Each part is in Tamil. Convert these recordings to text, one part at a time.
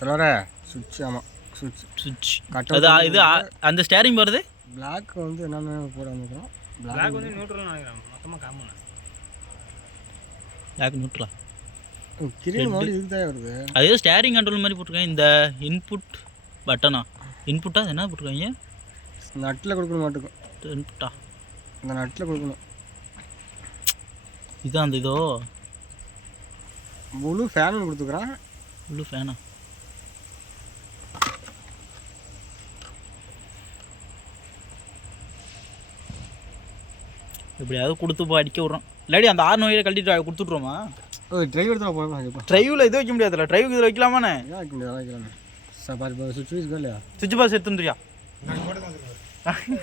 தலவர சுவிட்ச். ஆமாம், சுவிட்ச் அது இது அந்த ஸ்டேரிங் போகிறது. பிளாக் வந்து என்னென்ன போட வந்துக்கிறோம். பிளாக் வந்து நியூட்ரல் நினைக்கிறேன், மொத்தமாக காமன். பிளாக் நியூட்ரலா கிரீன் மோடி இதுக்கு தான் வருது. அதே ஸ்டேரிங் கண்ட்ரோல் மாதிரி போட்டிருக்காங்க. இந்த இன்புட் பட்டனா இன்புட்டா என்ன போட்டிருக்காங்க? நட்டில் கொடுக்கணும் மாட்டுக்கும். இன்புட்டா இந்த நட்டில் கொடுக்கணும். இதுதான் அந்த இதோ முழு ஃபேன் கொடுத்துக்குறான். முழு ஃபேனா? எப்படியாவது கொடுத்து அடிக்க விட்றோம். இல்லாடி அந்த 6 நோயை கழட்டிட்டு கொடுத்துட்றோமா? டிரைவர் தான் போய் டிரைவில் இது வைக்க முடியாதுல்ல. டிரைவுக்கு இதில் வைக்கலாமாண்ணே? வைக்க முடியாது, வைக்கலாமே. சாப்பாடு சுவிட்ச் இருக்கா இல்லையா? சுவிட்ச் பாஸ் எடுத்துருந்துறியா?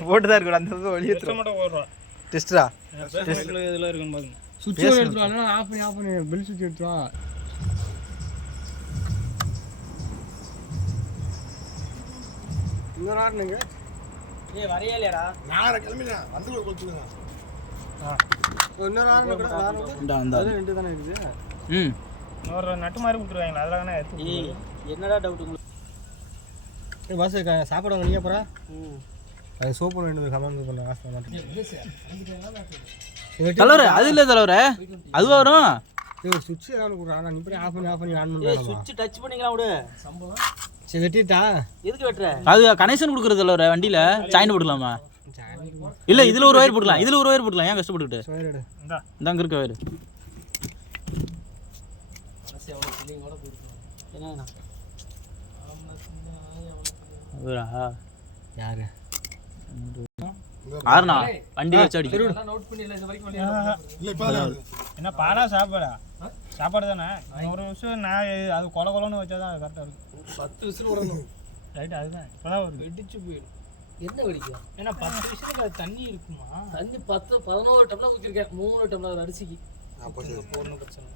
போட்டு தான் இருக்கணும். அந்த வெளியே மட்டும் போடுறோம். டெஸ்டா இதெல்லாம் இருக்குன்னு பாருங்க. சுவிட்ச் எடுத்துருவாங்க. ஆஃப் பண்ணி பில் சுவிட்ச் எடுத்துவா. இன்னொரு ஆறுனுங்க. வரையா இல்லையாடா? நான் கிளம்பினா வந்து கொடுத்துருங்க. இன்னொரு ஆறு ரெண்டு தானே இருக்குது. ஒரு நட்டு மாதிரி கொடுத்துருவாங்களா? அதில் தானே என்னடா டவுட் உங்களுக்கு? பஸ் சாப்பாடு வாங்க நீங்க போகிறா? அது சோப்பு ரெண்டு கமெண்ட் பண்ண ஆசை மாட்டேன். தலைவர அது இல்லை தலைவர, அது வரும். சுவிட்ச் ஏதாவது கொடுக்குறா. நீ போய் ஆஃப் பண்ணி ஆன் பண்ணுறேன். சுவிட்ச் டச் பண்ணிக்கலாம் விடு. சரி வெட்டிட்டா. எதுக்கு வெட்டுற? அது கனெக்ஷன் கொடுக்குறது தலைவர. வண்டியில் சாயின் போட்டுக்கலாமா? இல்லை இதில் ஒரு ஒயர் போட்டுக்கலாம். இதில் ஒரு ஒயர் போட்டுக்கலாம். ஏன் கஷ்டப்பட்டுக்கிட்டு? இந்தாங்க இருக்க ஒயர். யாரு ஆறுண்ணா வண்டி வச்சு அடி. என்ன பாடா சாப்பாடா? சாப்பாடு தானே. ஒரு விஷயம் நான் அது கொலை கொலன்னு வச்சா தான் அது கரெக்டாக இருக்கும். 10 விசில் விடணும். ரைட்டு, அதுதான் இப்போ தான் ஒரு வெடிச்சு போயிடும். என்ன வெடிக்கும்? ஏன்னா 10 விஷயத்துக்கு அது தண்ணி இருக்குமா? தண்ணி 11 டம்ளர் ஊற்றிருக்கேன். 3 டம்ளர் அரிசிக்கு. ஒன்றும் பிரச்சனை.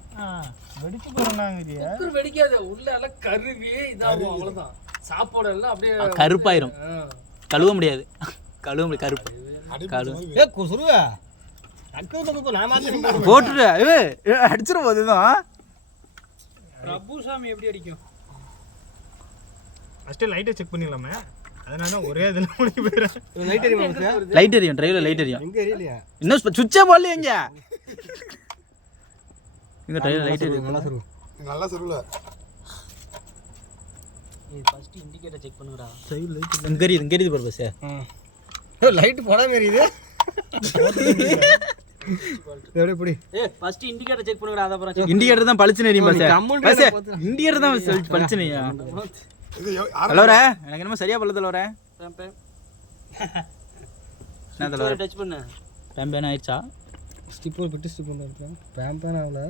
வெடிச்சு போகிறாங்க. குக்கர் வெடிக்காது. உள்ள எல்லாம் கருவி இதாகும், அவ்வளோதான். சாப்பாடு எல்லாம் அப்படியே கருப்பாயிரும். கழுவ முடியாது. கழுவ முடியாது. கருப்பு போட்டுட்டு அடிச்சிடும் போதுதான். பிரபுசாமி எப்படி அடிக்கும்? ஃபஸ்ட்டு லைட்டை செக் பண்ணிடலாமே. அதனால தான் ஒரே இதில் முடிஞ்சு போயிடுறேன். லைட் எரியும். டிரைவில் லைட் எரியும். எங்கே எரியலையா? இன்னும் சுவிட்சே போடலையே. எங்க எங்க டிரைவில் லைட் எரியும். நல்லா சொல்லுல. ஃபர்ஸ்ட் இண்டிகேட்டர் செக் பண்ணுடா. டிரைவில் லைட் இங்க எரியுது பாரு பஸ். லைட் போடாம எரியுது. எப்படி? ஃபர்ஸ்ட் இண்டிகேட்டர் செக் பண்ணுடா. அத அப்புறம் இண்டிகேட்டர் தான் பளிச்சுன்னு எரியும் பஸ். இண்டிகேட்டர் தான் பளிச்சுன்னு. தலைவரே எனக்கு என்னமோ சரியா பல்ல தலைவரே. என்ன தலைவரே டச் பண்ணு. பேம்பேன் ஆயிடுச்சா? ஸ்டிப்பர் பிட்டு ஸ்டிப்பர் பண்ணுறேன். பேம்பேன் ஆகல.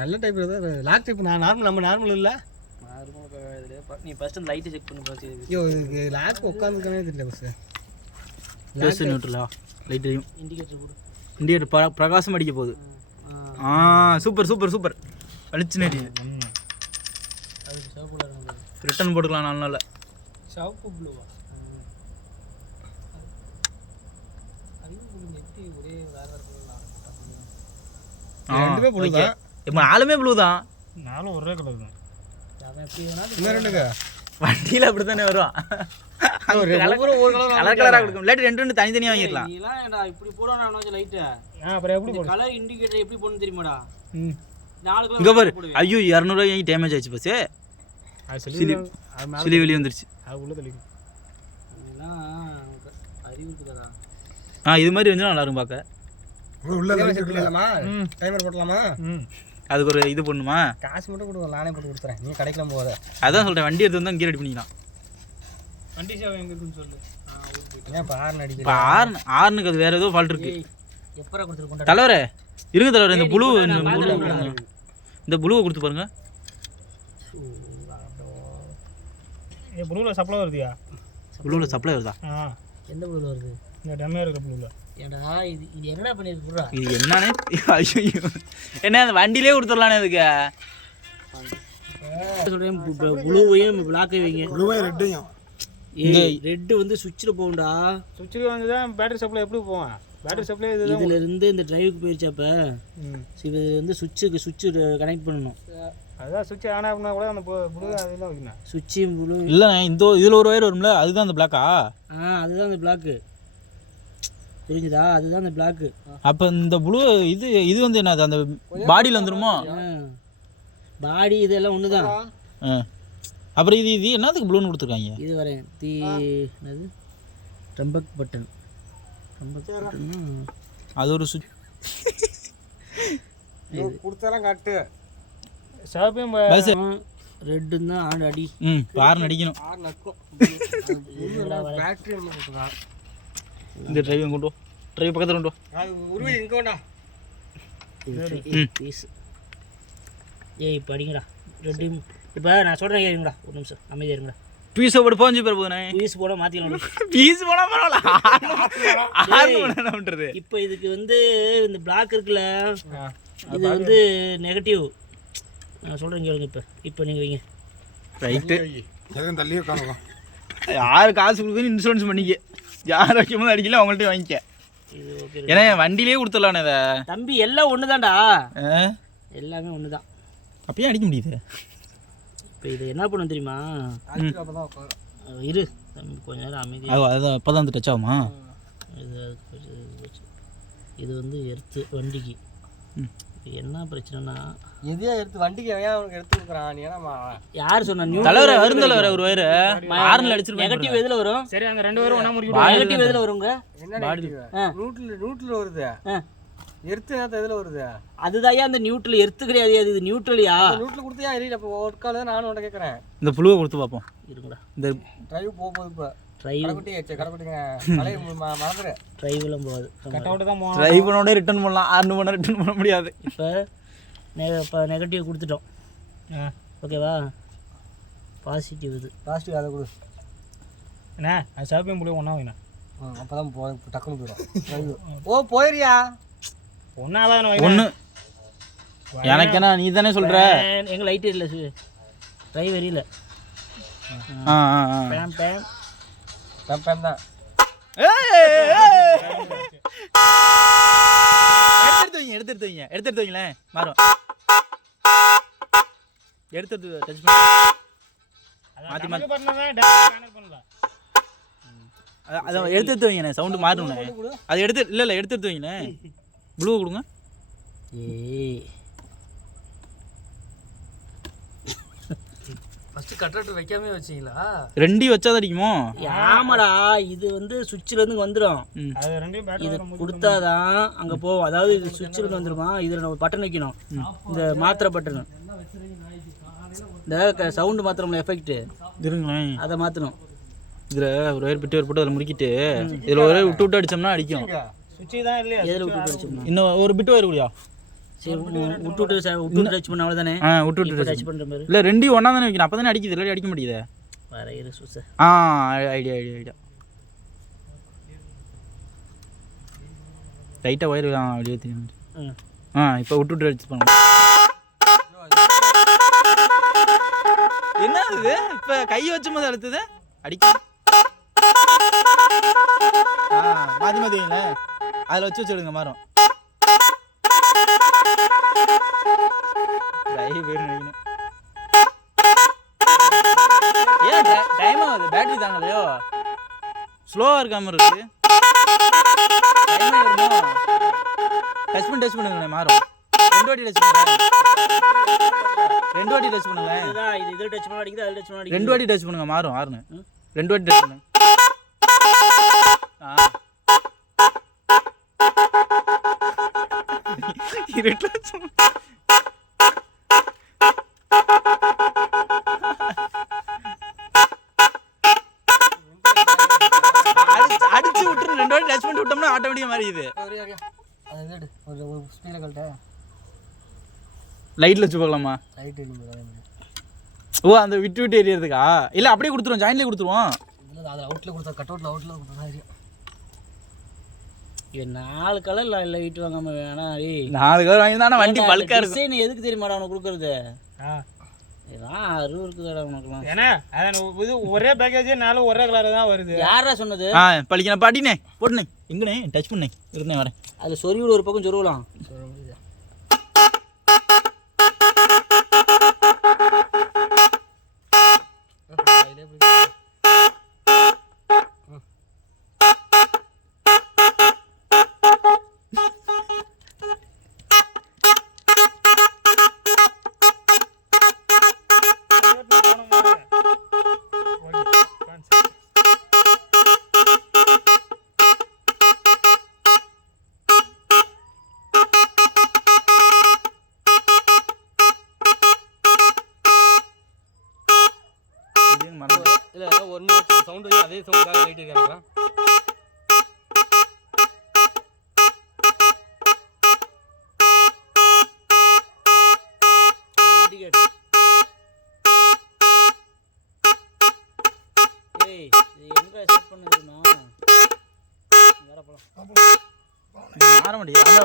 நல்ல டைப் ஏதாவது லாக் டைப். நான் நார்மல், நம்ம நார்மல் இல்லை. நீ ஃபர்ஸ்ட் அந்த லைட்டை செக் பண்ணு பாத்து. ஐயோ லாக் உட்காந்துக்கவே தெரியல பஸ். ப்ளஸ் நியூட்ரலா லைட் எரியும். இண்டிகேட்டர் போடு. இண்டிகேட்டர் பிரகாசம் அடிக்க போகுது. Super super super. பளிச்சுன்னு எரியுது. அது சிவப்பு கலர் இருக்குது. ரிட்டர்ன் போட்டுக்கலாம் 4 நாள்ல. சிவப்பு ப்ளூவா? அது எப்படி ஒரே வேற கலர்ல? ரெண்டுமே ப்ளூ தான். இப்போ 4மே ப்ளூ தான். 4 ஒரே கலர் தான். அவன் எப்படி வேணாலும் இன்னும் ரெண்டுங்க வண்டியில் அப்படி தானே வரும். கலர் கலராக கொடுக்கும். இல்லாட்டி 2 தனித்தனியாக வாங்கிடலாம். நீலாம் ஏன்டா இப்படி போடணும் கொஞ்சம் லைட்டு? அப்புறம் எப்படி கலர் இண்டிகேட்டர் எப்படி போடணும் தெரியுமாடா? 4 கலர் இங்கே பாரு. ஐயோ 200 ரூபாய்க்கு டேமேஜ் ஆயிடுச்சு பஸ். சிலி வெளியே வந்துருச்சு. அது உள்ள தெளிக்கும். அதெல்லாம் அறிவு இருக்குதாடா. இது மாதிரி இருந்தால் நல்லா இருக்கும் பார்க்க. உள்ள போடலாமா? டைமர் போடலாமா? அதுக்கு ஒரு இது பண்ணுமா? காசு மட்டும் கொடுங்க, நானே போட்டு கொடுத்துறேன். நீ கடைக்கலாம் போகாத. அதான் சொல்கிறேன். வண்டி எடுத்து வந்தால் கீர் ரெடி பண்ணிக்கலாம். வண்டி சேவை எங்கே இருக்குன்னு சொல்லு. ஏன் இப்போ ஹார்ன் அடிக்குது? இப்போ ஆர்னுக்கு அது வேறு ஏதோ ஃபால்ட் இருக்கு. எப்பரா கொடுத்துருக்கோம் தலைவரே? இருங்க தலைவரே. இந்த ப்ளூ இந்த ப்ளூவை கொடுத்து பாருங்க. ப்ளூவில் சப்ளை வருதியா? ப்ளூவில் சப்ளை வருதா? எந்த ப்ளூவில் வருது? இந்த டம்மே இருக்கிற ப்ளூவில். ஏடா இது என்னடா பண்ணிருக்குறா? இது என்னன்னே ஐயோ என்ன அந்த வண்டியிலே கொடுத்துடலானே இதுக்கு. சொல்கிறேன் ப்ளூவையும் பிளாக்கையும் வைங்க. ப்ளூவையும் ரெட்டையும். ரெட்டு வந்து சுவிட்சில் போகும்டா. சுவிட்சில் வந்து தான் பேட்டரி சப்ளை எப்படி போவான்? பேட்டரி சப்ளை இதுல இருந்து இந்த டிரைவுக்கு போயிடுச்சப்ப இது வந்து சுவிட்சுக்கு கனெக்ட் பண்ணணும். அதுதான் சுவிட்ச் ஆன் ஆகுனா கூட அந்த ப்ளூ அதெல்லாம் வைக்கணும். சுவிட்சு ப்ளூ இல்லைண்ணே இந்த இதில் ஒரு ஒயர் வரும்ல அதுதான் அந்த பிளாக்கா? அதுதான் அந்த பிளாக்கு. புரிஞ்சுதா? அதுதான் அந்த பிளாக்கு. அப்போ இந்த ப்ளூ இது வந்து என்னது அந்த பாடியில் வந்துருமோ? பாடி இதெல்லாம் ஒன்று தான். அப்புறம் இது என்னதுக்கு ப்ளூன்னு கொடுத்துருக்காங்க? இது வரேன் என்னது ட்ரம்பக் பட்டன். ட்ரம்பக் பட்டன்னா அது ஒரு சுவிட்ச் கொடுத்தாலாம் காட்டு சிவப்பையும் ரெட்டுன்னு தான் ஆண்டு அடி. பாருன்னு அடிக்கணும். பேட்டரி ஒன்று கொடுத்துருக்கா. இந்த டிரைவ் கொண்டு வா. டிரைவ் பக்கத்தில் கொண்டு வா. அது உருவி இங்கே வேண்டா. பீஸ். ஏய் இப்போ அடிங்கடா ரெட்டு. இப்போ நான் சொல்கிறேன் இருங்கடா ஒரு நிமிஷம் அமைதியாக இருங்கடா. பீஸை போட்டு போஞ்சு பேர் போதுண்ணே. பீஸ் போட மாற்றிக்கலாம். பீஸ் போனால் பரவாயில்ல. இப்போ இதுக்கு வந்து இந்த பிளாக் இருக்குல்ல இது வந்து நெகட்டிவ். நான் சொல்கிறேன் கேளுங்க. இப்போ நீங்கள் வைங்க. ரைட்டு. எதுவும் தள்ளியே உட்காந்துக்கலாம். யார் காசு கொடுக்குன்னு இன்சூரன்ஸ் பண்ணிக்க. யார் வைக்கும்போது அடிக்கல அவங்கள்ட்ட வாங்கிக்க. இது ஓகே. ஏன்னா வண்டியிலே கொடுத்துடலாண்ணே இதை. தம்பி எல்லாம் ஒன்று தான்டா. எல்லாமே ஒன்று தான். அப்பயே அடிக்க முடியுது. இப்போ இது என்ன பண்ணணும் தெரியுமா? இரு தம்பி கொஞ்ச நேரம் அமைதி. அதான் அப்போ தான் வந்து டச் ஆகுமா? இது வந்து எடுத்து வண்டிக்கு என்ன பிரச்சனைனா எதையா எடுத்து வண்டிக்கு எடுத்து கொடுக்குறான். நீ ஏன்னா யார் சொன்னா? தலைவர வருந்தல ஒரு வயிறு ஆறுல அடிச்சிருப்பாங்க. நெகட்டிவ் எதுல வரும்? சரி அந்த ரெண்டு பேரும் ஒண்ணா முறிக்கிட்டு. நெகட்டிவ் எதுல வருங்க? என்ன நியூட்ரல் வருது. எர்த்து நேரத்தை எதுல வருது? அதுதான் அந்த நியூட்ரல். எர்த்து கிடையாது, அது நியூட்ரலியா? நியூட்ரல் கொடுத்தியா? எரியல. இப்போ ஒரு கால் தான் நானும் உன்கிட்ட கேட்குறேன். இந்த புழுவை கொடுத்து பார்ப்போம். இருக்குடா. இந்த டிரைவ் போகும்போது இப்போ டிரைவ் கடைக்குட்டிங்க மலையை மறந்துடு. டிரைவ்லாம் போகாது. கட் அவுட் தான் போகணும். டிரைவ் பண்ணோடனே ரிட்டர்ன் பண்ணலாம். 6 மணி நேரம் ரிட்டர்ன் பண்ண முடியாது. இப்போ நெகட்டிவ் கொடுத்துட்டோம். ஓகேவா? பாசிட்டிவ் இது. பாசிட்டிவ் அதை கொடு. என்ன அது சிவப்பையும் புளியும் ஒன்றா வைக்கணும். அப்போ தான் டக்குன்னு போயிடும். ஓ போயிரியா? ஒன்றாவது ஒன்று எனக்குன்னா நீ தானே சொல்கிற. எங்கள் லைட் இல்லை டிரைவ் எரியல. பேம் பேம் பேம் தான். எடுத்து வைங்களேன் மாறும். எடுத்து டச் பண்ணி மாற்றி மாற்றி அதை எடுத்து வைங்கண்ணே. சவுண்டு மாறணுண்ணே. அது இல்லை எடுத்து வைங்கண்ணே. ப்ளூ கொடுங்க. ஃபர்ஸ்ட் கட்டர் வைக்காம வச்சீங்களா? ரெண்டி வச்சாதான் அடிக்குமோ? ஆமாடா. இது வந்து சுவிட்சில் இருந்து வந்துடும். அது ரெண்டையும் இது பேட்டரி கொடுத்தாதான் அங்கே போவோம். அதாவது இது சுவிட்சில் இருந்து வந்துருமா? இதில் நம்ம பட்டன் வைக்கணும். இந்த மாத்திரை பட்டனு இந்த சவுண்டு மாத்திரம்ல எஃபெக்ட் இருங்களேன். அதை மாற்றணும். இதில் ஒரு ஒயர் பிட்டு ஒயர் போட்டு அதில் முடிக்கிட்டு இதில் ஒரு விட்டு விட்டு அடித்தோம்னா அடிக்கும். சுவிட்ச் தான் இல்லையா? எதில் விட்டு அடிச்சோம்னா இன்னும் ஒரு பிட்டு ஒயர் கூடியா? சரி விட்டு டச் பண்ண அவ்வளோதானே. விட்டு டச் பண்ணுற மாதிரி. இல்லை ரெண்டையும் ஒன்றா தானே வைக்கணும். அப்போ தானே அடிக்குது. இல்லை அடிக்க முடியுது. வேற இரு சுச. ஐடியா லைட்டாக ஒயர் வெளியே தெரியும். இப்போ விட்டு அடிச்சு பண்ணலாம். என்ன இது? இப்போ கையை வச்சும் போது அடுத்தது அடிக்க மாற்றி மாற்றிங்களே. அதில் வச்சு வச்சுடுங்க மாறும். ஏன் டைம் ஆகுது? பேட்டரி தாங்கலையோ? ஸ்லோவாக இருக்காம இருக்கு. டச் பண்ணுங்களேன் மாறும். 2 வாட்டி டச் பண்ணுங்களேன். 2 வாட்டி டச் பண்ணுங்களேன். இது டச் பண்ண அடிக்குது, அது டச் பண்ண அடிக்குது. 2 வாட்டி டச் பண்ணுங்க மாறும். ஆறுன்னு 2 வாட்டி டச் பண்ணுங்க. அடிச்சு விட்டு 2 வாட்டி டச் பண்ணி விட்டோம்னா ஆட்டோமேட்டிக்கா மாறிடுது. லைட்ல வச்சு பார்க்கலாமா? ஓ அந்த விட்டு விட்டு எரியறதுக்கா? இல்ல அப்படியே கொடுத்துருவோம். ஜாயின்ட்ல கொடுத்துருவோம். இல்ல அது அவுட்ல கொடுத்தா கட் அவுட்ல கொடுத்தா ஏரியா. இவன் 4 கலர் லைட் வாங்காம வேணா. 4 கலர் வாங்கி தானே வண்டி பல்கா இருக்கும். டிசைன் எதுக்கு தெரியுமாடா உனக்கு கொடுக்கறது? இதான் 60 இருக்குதாடா உனக்குலாம். ஏன்னா அதான் இது ஒரே பேக்கேஜ் 4 ஒரே கலர் தான் வருது. யாரா சொன்னது? பழிக்கணும் பாட்டினே போட்டுனே எங்கனே டச் பண்ணே இருந்தே வரேன். அதுல சொருவிடு ஒரு பக்கம் சொருவலாம். அதே சவுண்டாக லைட் இருக்காங்களா ஏய் இது எங்க செட் பண்ணுதுன்னா வேற போலாம். மாற முடியும் அந்த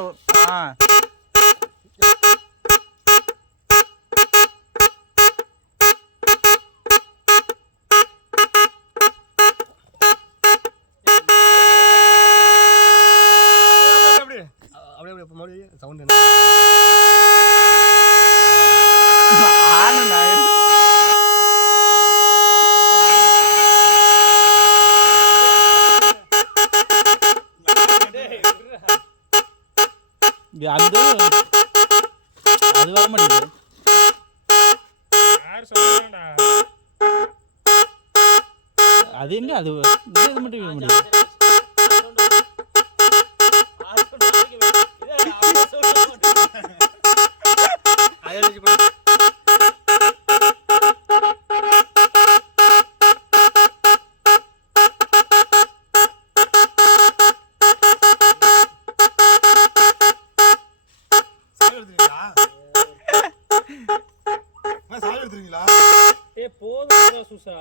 அப்படியே மறுபடியும் சவுண்ட் அந்த அது வர மாட்டேங்குது. யார் சொல்றாங்கடா அது எங்க அது இது மட்டும் வைக்க முடியும். சாவி எடுத்துறீங்களா? ஏய் போதும் சூசா